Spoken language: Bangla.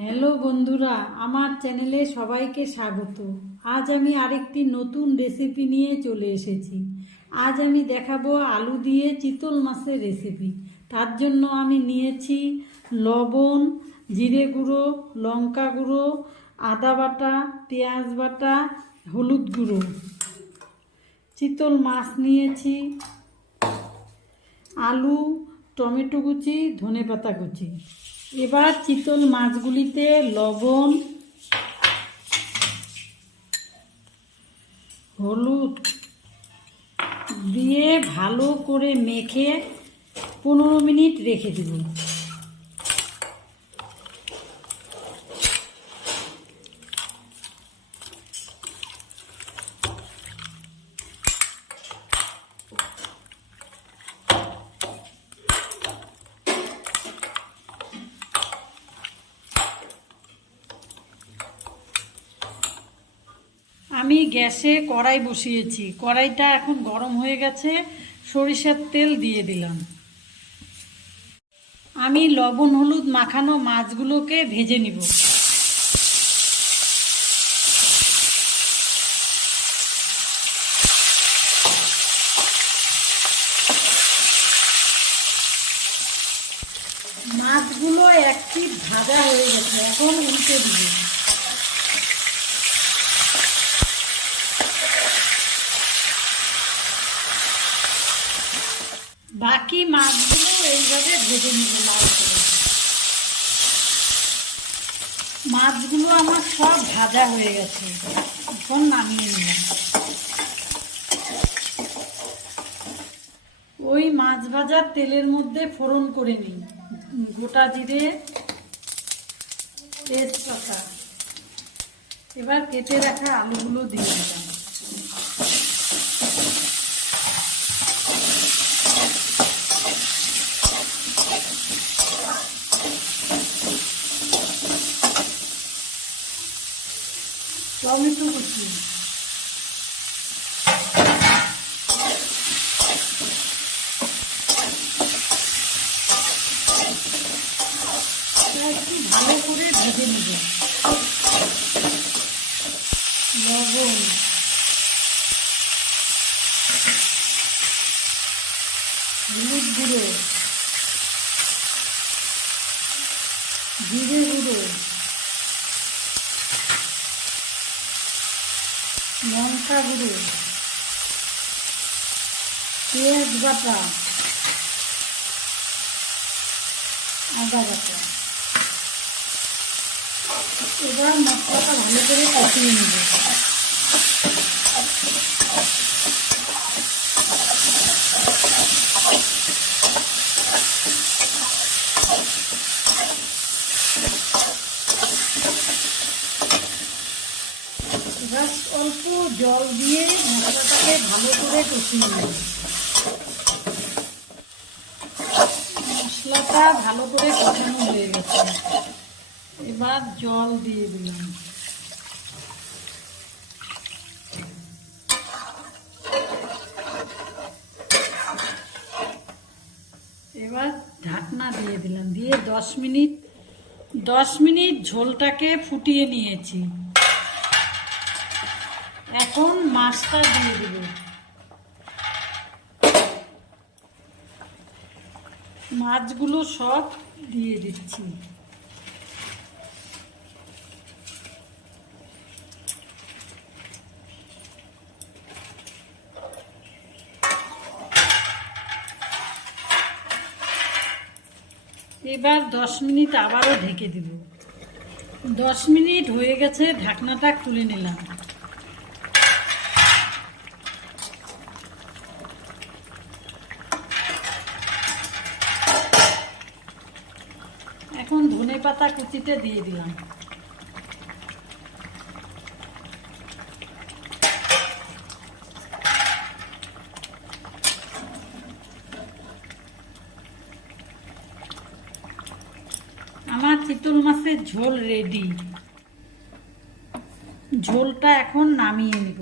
হ্যালো বন্ধুরা, আমার চ্যানেলে সবাইকে স্বাগত। আজ আমি আরেকটি নতুন রেসিপি নিয়ে চলে এসেছি। আজ আমি দেখাবো আলু দিয়ে চিতল মাছের রেসিপি। তার জন্য আমি নিয়েছি লবণ, জিরে গুঁড়ো, লঙ্কা গুঁড়ো, আদা বাটা, পেঁয়াজ বাটা, হলুদ গুঁড়ো। চিতল মাছ নিয়েছি, আলু, টমেটো কুচি, ধনেপাতা কুচি। এবার চিতল মাছগুলিতে লবণ, হলুদ দিয়ে ভালো করে মেখে 15 মিনিট রেখে দেব। আমি গ্যাসে কড়াই বসিয়েছি, কড়াইটা এখন গরম হয়ে গেছে। সরিষার তেল দিয়ে দিলাম। আমি লবণ হলুদ মাখানো মাছগুলোকে ভেজে নিব। মাছগুলো একটি ভাজা হয়ে গেছে, এখন উল্টে দিব। বাকি মাছগুলো এইভাবে ভেজে নিব লাল করে। মাছগুলো আমার সব ভাজা হয়ে গেছে, এখন নামিয়ে নিলাম। ওই মাছ ভাজার তেলের মধ্যে ফোড়ন করে নিই গোটা জিরে, তেজপাতা। এবার কেটে রাখা আলুগুলো দিয়ে দিলাম। টমেটো কুচি, একটু ভালো করে ভেজে নেব। লবণ, হলুদ গুঁড়ো, জিরে গুঁড়ো, লঙ্কা গুঁড়ো, পেঁয়াজ বাটা, আদা বাটা। এবার মশলাটা ভালো করে কষিয়ে নেব। এবার অল্প জল দিয়ে মশলাটাকে ভালো করে কষিয়ে নেব। মশলাটা ভালো করে কষানো হয়ে গেছে, এবার জল দিয়ে দিলাম। এবার ঢাকনা দিয়ে দিলাম, দিয়ে 10 মিনিট ঝোলটাকে ফুটিয়ে নিয়েছি। এখন মাছটা দিয়ে দেব। মাছগুলো সব দিয়ে দিচ্ছি। এবার 10 মিনিট আবারও ঢেকে দেব। 10 মিনিট হয়ে গেছে, ঢাকনাটা খুলে নিলাম। এখন ধনেপাতা কুচিতে দিয়ে দিলাম। আমার চিতল মাছের ঝোল রেডি। ঝোলটা এখন নামিয়ে নেব।